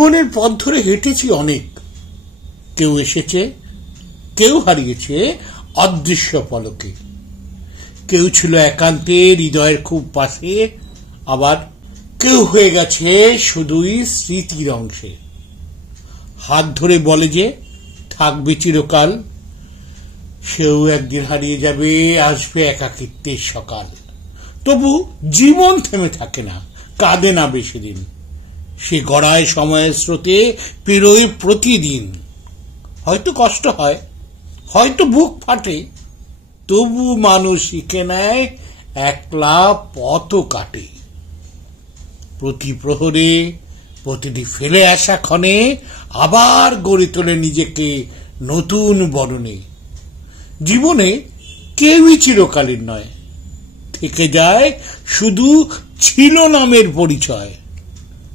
জীবনের পথ ধরে হেঁটেছি অনেক, কেউ এসেছে, কেউ হারিয়েছে অদৃশ্য পলকে, কেউ ছিল একান্তে হৃদয়ের খুব পাশে, আবার কেউ হয়ে গেছে শুধুই স্মৃতির অংশে। হাত ধরে বলে যে থাকবে চিরকাল, সেও একদিন হারিয়ে যাবে, আসবে একাকিত্বের সকাল। তবু জীবন থেমে থাকে না, কাঁদে না বেশি দিন, সে গড়ায় সময়ের স্রোতে, পেরোয় প্রতিদিন। হয়তো কষ্ট হয়, হয়তো বুক ফাটে, তবু মানুষ শিখে নেয় একলা পথ কাটে। প্রতি প্রহরে, প্রতিটি ফেলে আসা ক্ষণে আবার গড়ে তোলে নিজেকে নতুন বরণে। জীবনে কেউই চিরকালীন নয়, থেকে যায় শুধু ছিল নামের পরিচয়।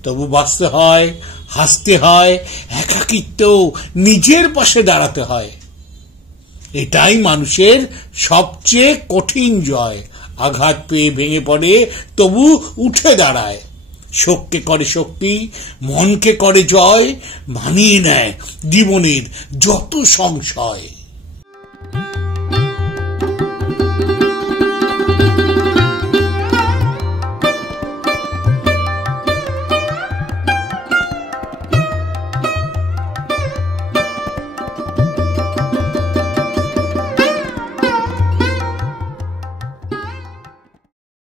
তবু বাঁচতে হয়, হাসতে হয়, একাকিত্ব নিজের পাশে দাঁড়াতে হয়। এটাই মানুষের সবচেয়ে কঠিন জয়। আঘাত পেয়ে ভেঙে পড়ে, তবু উঠে দাঁড়ায়। শোককে করে শক্তি, মনকে করে জয়, মানিয়ে নেয় জীবনের যত সংশয়।